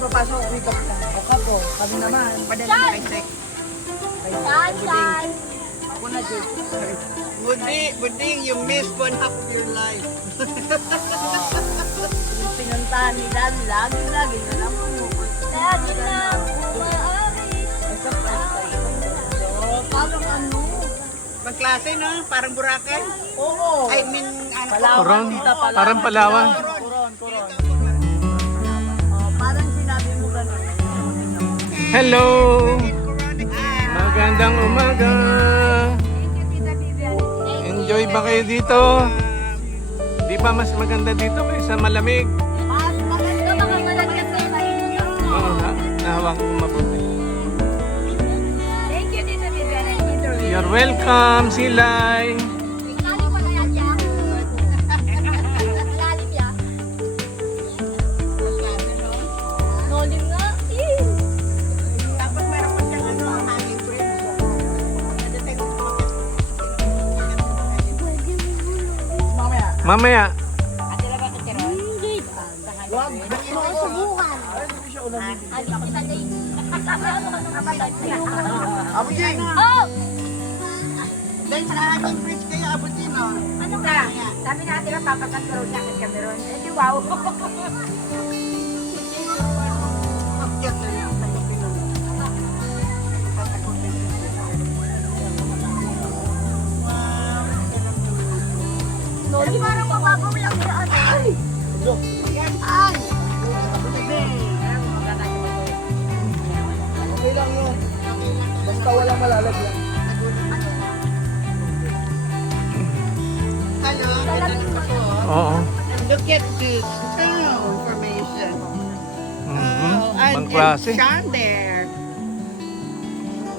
papasok ako ito. O kapo, kami naman. Padala na kay Sek. Chan! Ako na, Jay. Buding, you missed one half of your life. Yung pinuntahan nila, lagi na lang pumupunta. Lagi lang, maaari. Parang ano? Magklase, no? Parang Boracay. Oo. I mean, ano? Turon. Tita, Palawan. Parang Palawan. Turon. Parang sinabi mo gano'n. Hello! Magandang umaga! Enjoy ba kayo dito? Di ba mas maganda dito kaysa malamig? Mas maganda mga talaga sa inyo. Oo, nahawak ko mabuti. Thank you, Tita Vivian and Tito Ray. You're welcome, Silay! Malalim pa na yan, Jack. Malalim yan. Nolim nga. Tapos meron pa siyang ano, ang hangin friend. Mamaya. Mamaya, Wag. Subukan. Ay, hindi siya ulam. Amo, Jay. Oh! Dahil sa hangin fridge kayo, abutin, no? Ano ka? Sabi natin na papakat ko niya kay Cameron. Eh, di wow. Yes, sir. Noli, parang mababaw lang yan. Ay! Yan, ay! Okay lang yun. Basta walang malalagyan. Hello, ganda ng bato, oh. oo. Look at this town formation. Mhm. And Ibang klase. Sean there.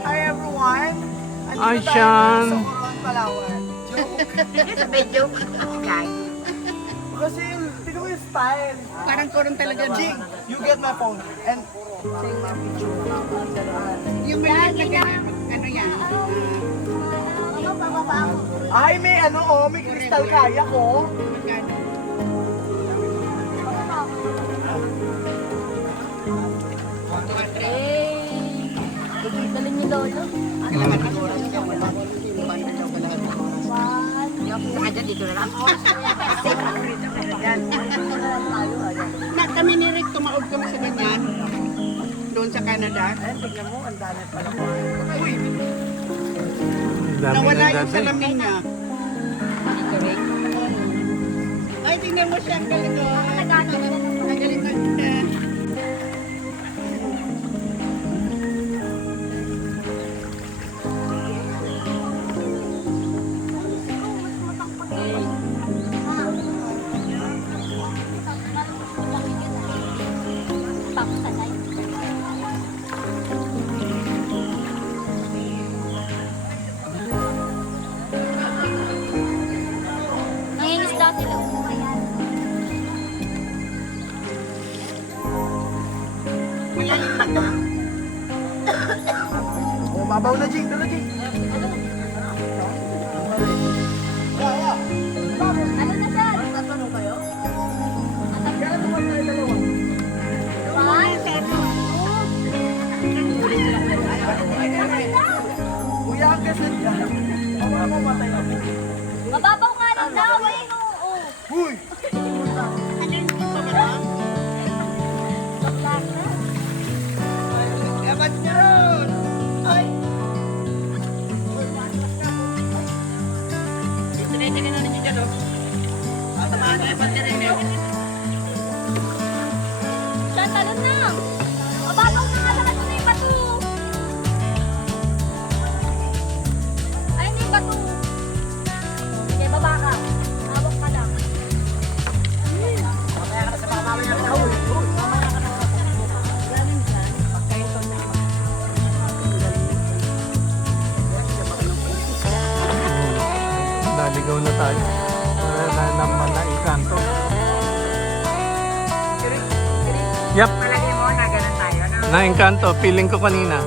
Hi, everyone. Andito Hi, tayo Sean. sa Coron, Palawan. May joke, guys. Kasi, tignan mo yung style. Parang kurang talaga, Jing, you get my phone. And, take my picture. Yung maliit na ganyan, ano yan? Ano pa ba ako? Ay, may ano, oh, may crystal kaya ko. Magkano? Galing ni Lolo. Kailangan ng oras siya, wala. Paano daw wala ng oras? Saka dyan, dito na lang. Na kami ni Rick, tumaod kami sa ganyan. Doon sa Canada. Tignan mo, ang dami pala ko. Uy, Ang dami nawala na yung dati. salamin niya. Ay, tingnan mo siya, ang galing ko. Ang galing ko. Nangingisda sila. Malalim na to. Oh, mabaw na, Jing. Dala, Jing. Ano na siya? Tatanong kayo? Ano? Kaya naman tayo dalawa. Kuya, ang kasi dyan. Ang mga matay na. Mababaw nga lang daw. Ayun, oo. Huy! Dapat niya ron. Ay. Tinitingnan na ninyo dyan, oh. Tamaan na yung battery niyo. Siya, talon na. Mababaw na nga lang ito na yung bato. Ay, hindi yung bato. Sige, baba ka. Hawak ka lang. Naligaw na tayo. Na naman na ikanto. Yep, Palagi mo na ganun tayo, no? na-encanto. Feeling ko kanina.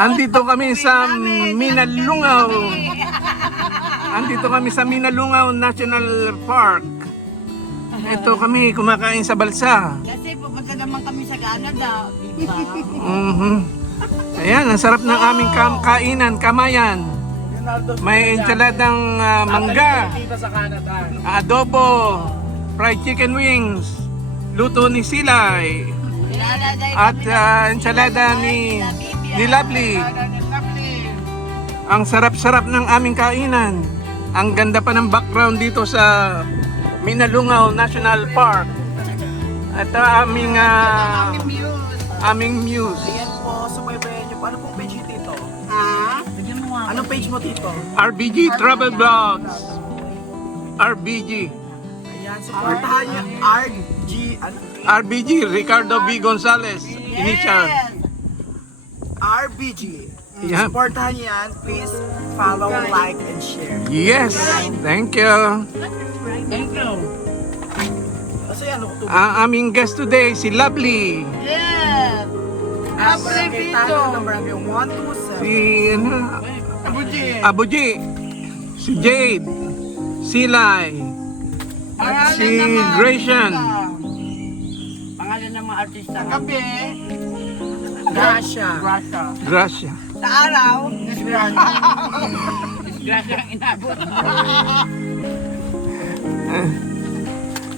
Andito kami sa Minalungaw. Andito kami sa Minalungaw National Park. Ito kami kumakain sa balsa. Kasi pupunta naman kami sa Canada, di ba? Ayan, ang sarap ng aming kainan, kamayan. May ensaladang mangga, Dito sa Canada. adobo, fried chicken wings, luto ni Silay, at ensalada ni Lovely. Ang sarap-sarap ng aming kainan. Ang ganda pa ng background dito sa Minalungaw National Park. At aming muse. Ayan po, subaybayan niyo po. Ano pong page niyo, Tito? Ha? Anong page mo, Tito? RBG Travel Vlogs. RBG. Ayan, supportahan niyo. RG, ano? RBG Ricardo V. Gonzalez. Initial. RBG. Yan. Supportahan niyo yan. Please follow, like, and share. Yes. Thank you. Thank you. Kasi ano ko Ang aming guest today, si Lovely. Yeah. Barangay Tanong ng Barangay 127. Si ano, Abuji. Abuji. Si Jade. Silay. Si Gratian. Pangalan ng mga artista. Gabi. Gracia. Russia. Gracia. Sa araw, disgrasya. Disgrasya ang inabot.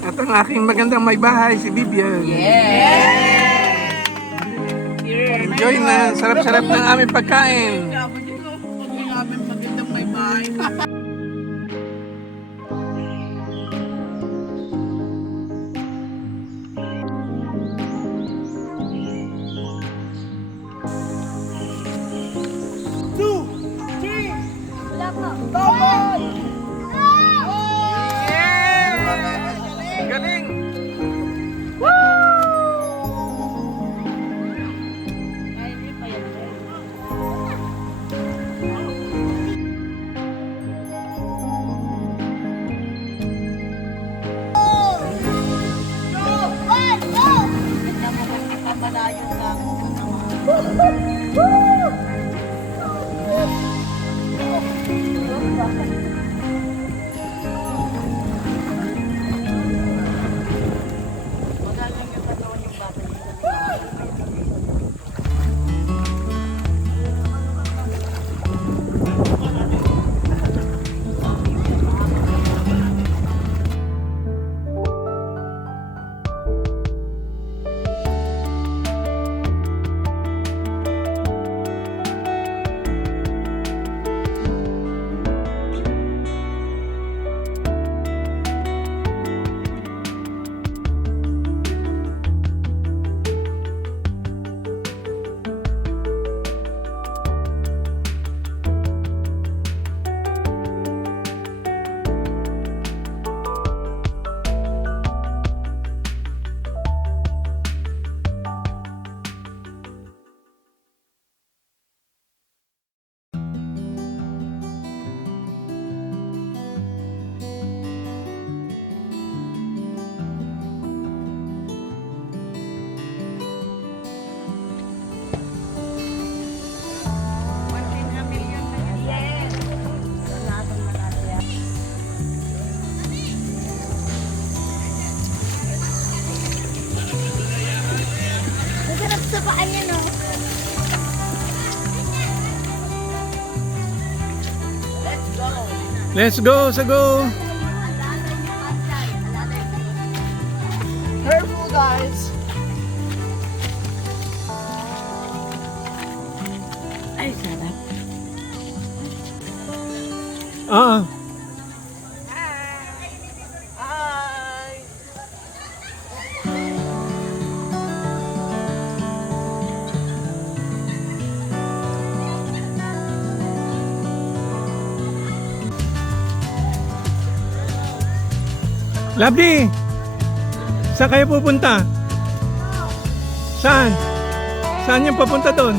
At ang aking magandang may bahay, si Vivian. Yeah! Enjoy na. Sarap-sarap ng aming pagkain. Abuji ko, huwag niyo namin magandang may bahay. Wala pa. Galing! Ay, hindi pa yan. Masarap sa paa niya, no? Let's go, sa go! Careful, guys. Ay, sarap. Ah, Lovely! Saan kayo pupunta? Saan? Saan yung papunta doon?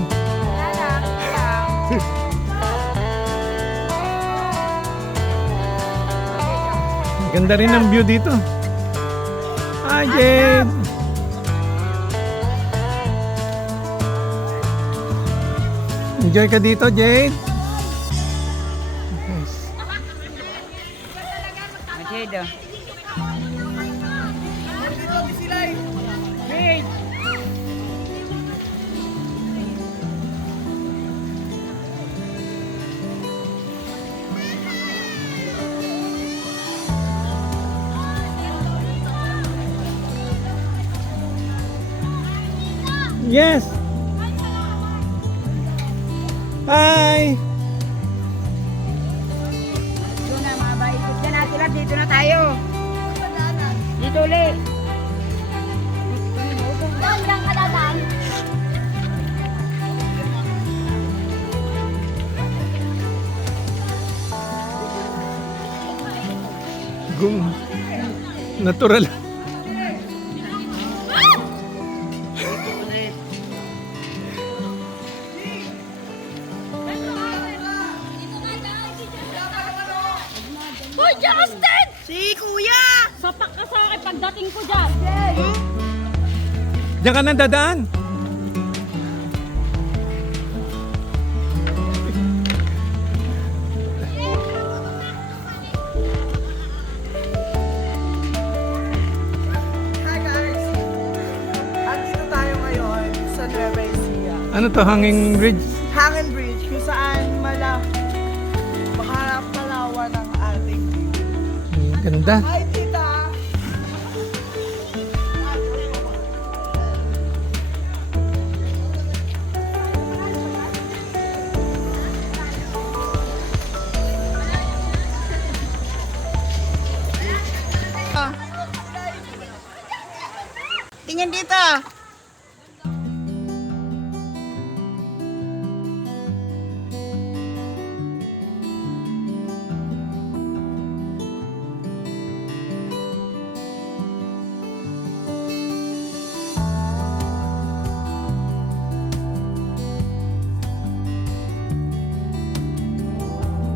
Ganda rin ang view dito. Hi, Jade! Nag-enjoy ka dito, Jade? Yes. Masyado. Yes. Hi. Doon na mga baikot dyan na sila. Dito na tayo. Dito ulit. Doon lang kadadaan. Natural. Hoy, Justin! Si Kuya! Sapak ka sa akin pagdating ko dyan. Diyan ka nang dadaan. Hi guys! Andito tayo ngayon sa Nueva Ecija. Ano to, hanging bridge? Hanging Bridge kung saan maharap palawan ng ating view. Ganda. Hi tita! Tingin dito.